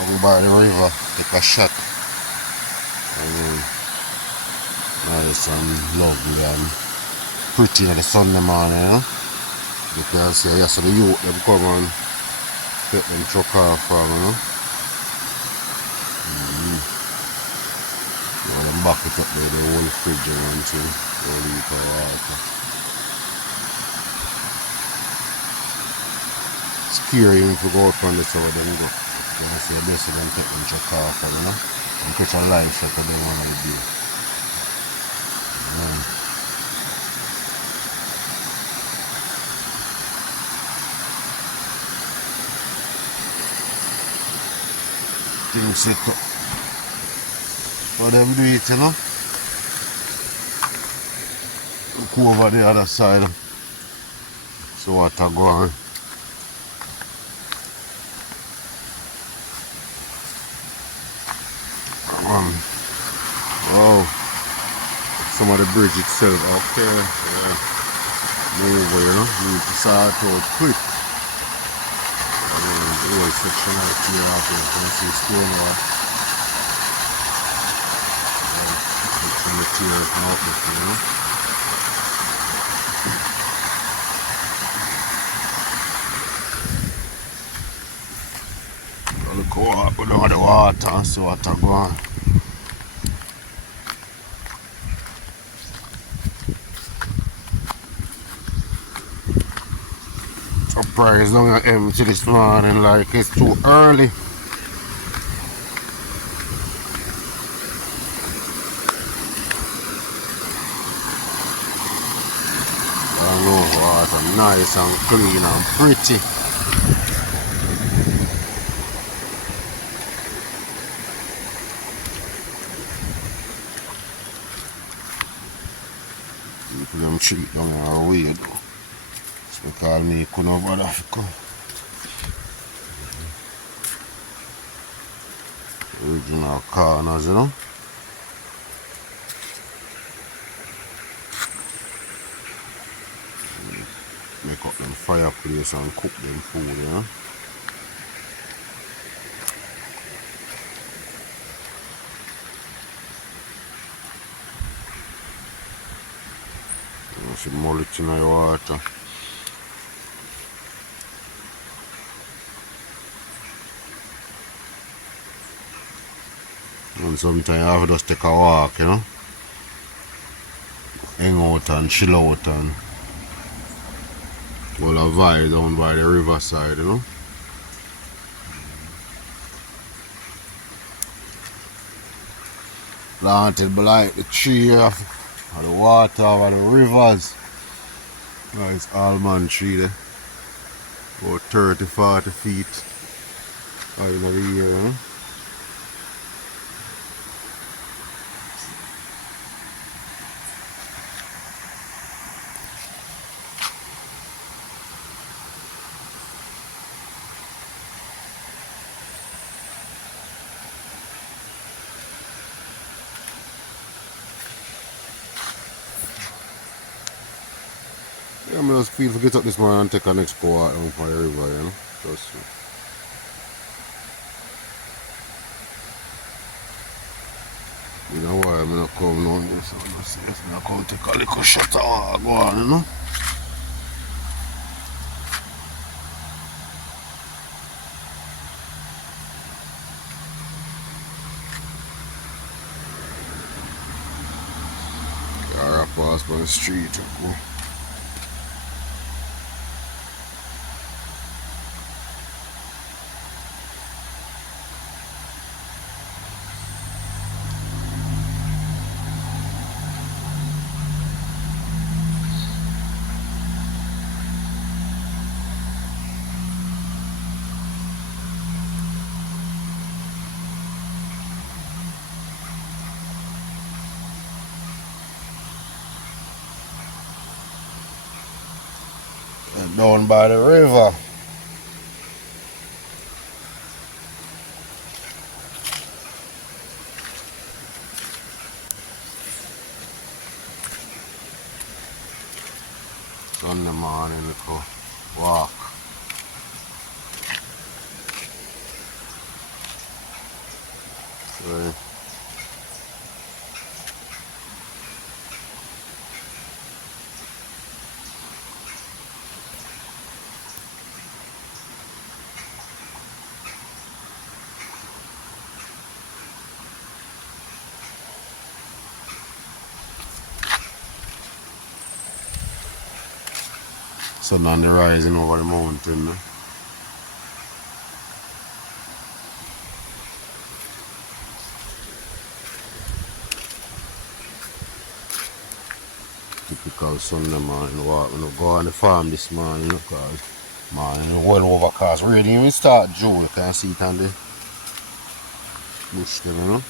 Over by the river, take a shot. Nice and lovely and pretty in the Sunday morning, you know. You can see yesterday the youth them come and take them truck off from, you know. Now them back it up there, the whole fridge and one thing, whole heap of water. Scary if you go out from the tower, then go. You can see the best of them take them truck off from, you know. And catch a live shot of them one of the day. Things set up for them do it, you know. Look over the other side. So water go on. Oh, some of the bridge itself. Okay, yeah. Move, you know. Need to start out quick. The whole section of clear out here. You can see stone wall. Some material from out there, you know. Look how go down the water and see water go on. Surprised now you're empty this morning, like it's too early. I know water nice and clean and pretty. People them cheap down our way though. So call me couldn't over Africa. Original corners, you know. Make up them fireplace and cook them food, you know. You see mullet in the water. And sometimes I have to just take a walk, you know. Hang out and chill out and all a vibe down by the riverside, you know. Planted like the tree of the water of the rivers. Nice almond tree there. About 30-40 feet out of the year, you know. Yeah, I just feel to get up this morning and take an next go out down for the river, you know. Just you know why I'm not coming on this, so I'm just saying I'm going to take a little shot of water, go on, you know. Car pass by the street, go. Down by the river. Sunday morning, little walk. Right. Sun on the rising over the mountain. No? Typical Sunday morning walk. When I go on the farm this morning, because morning well overcast. We didn't even start June. You can see it on the bush there, you know.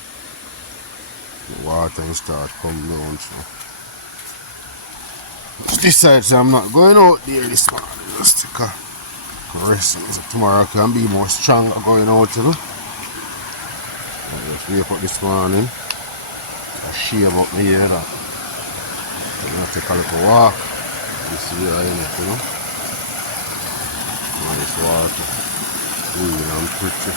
The water will start coming down. So. Just decided so I'm not going out there this morning. Just take a rest. So tomorrow I can be more stronger going out, you know. I just wake up this morning. I shave up my hair. I'm going to take a little walk. You see where I am, you know. Nice water. Clean and pretty.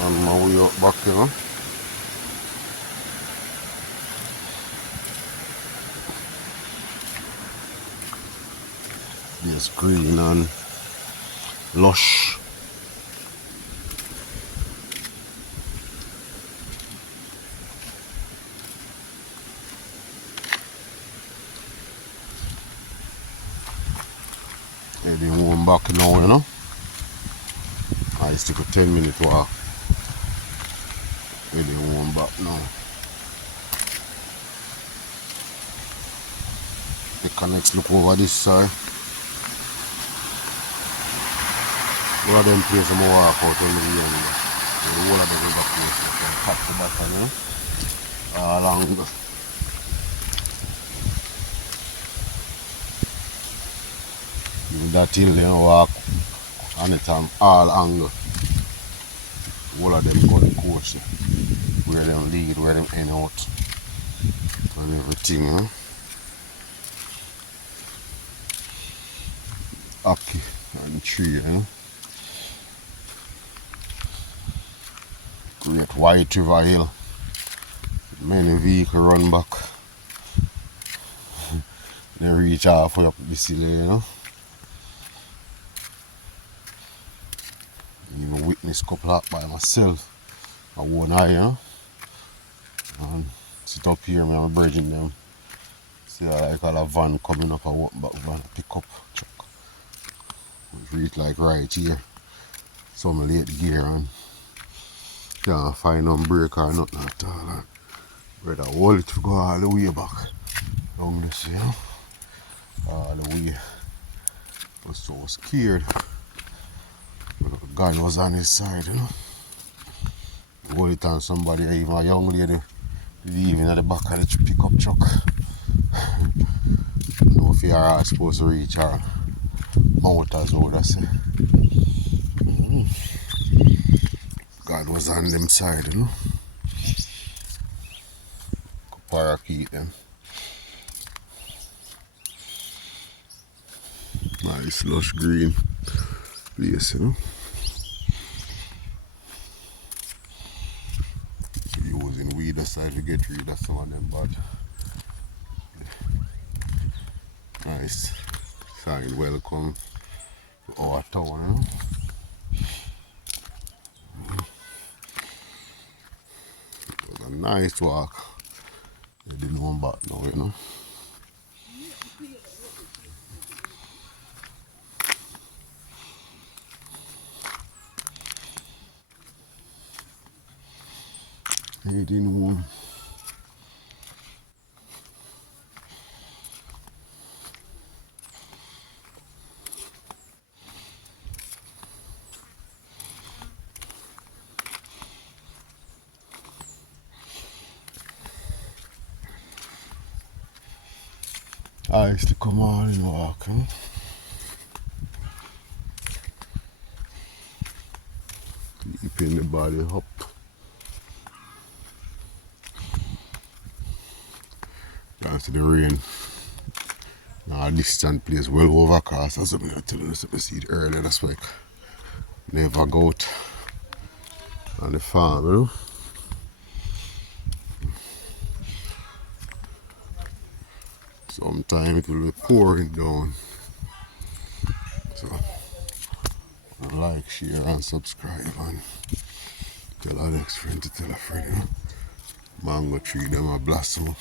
On my way up back, you know. It's green and lush. Heading home back now, you know. I still a 10-minute walk. Heading home back now. Take a next look over this side. One of them places I'm walk out on the end. The whole of them is a place from top to bottom, you know. All along. That hill they walk on it all angle. All of them go the course. Where them lead, where them end out. And everything, you know. Aki and tree, you know. Great White River Hill. Many vehicles run back. They reach halfway up this hill, you know. Even witness couple up by myself. I one eye, you know. And sit up here, me and my bridging them. See like a van coming up, I walk back van, pick up truck. Reach like right here. Some late gear and can't find no brake or nothing at all. And brother, hold it to go all the way back. Down this, you know. All the way. I was so scared. The gun was on his side, you know. Hold it on somebody, even a young lady leaving at the back of the pickup truck. No fear are supposed to reach her mouth as well, I say. God was on them side, you know. Parakeet them. Nice lush green place, you know. Using weed aside to get rid of some of them, but nice sign, welcome to our town, you know. It was a nice walk. They didn't want back now, you know. Heading home. I used to come on and walk, huh? Keeping the body up. After the rain. Now a distant place well overcast, as I tell you, I see it earlier this week. never go out on the farm, you know. Sometimes it will be pouring down. So like, share and subscribe and tell our next friend to tell a friend, you know. Mango tree them a blossom.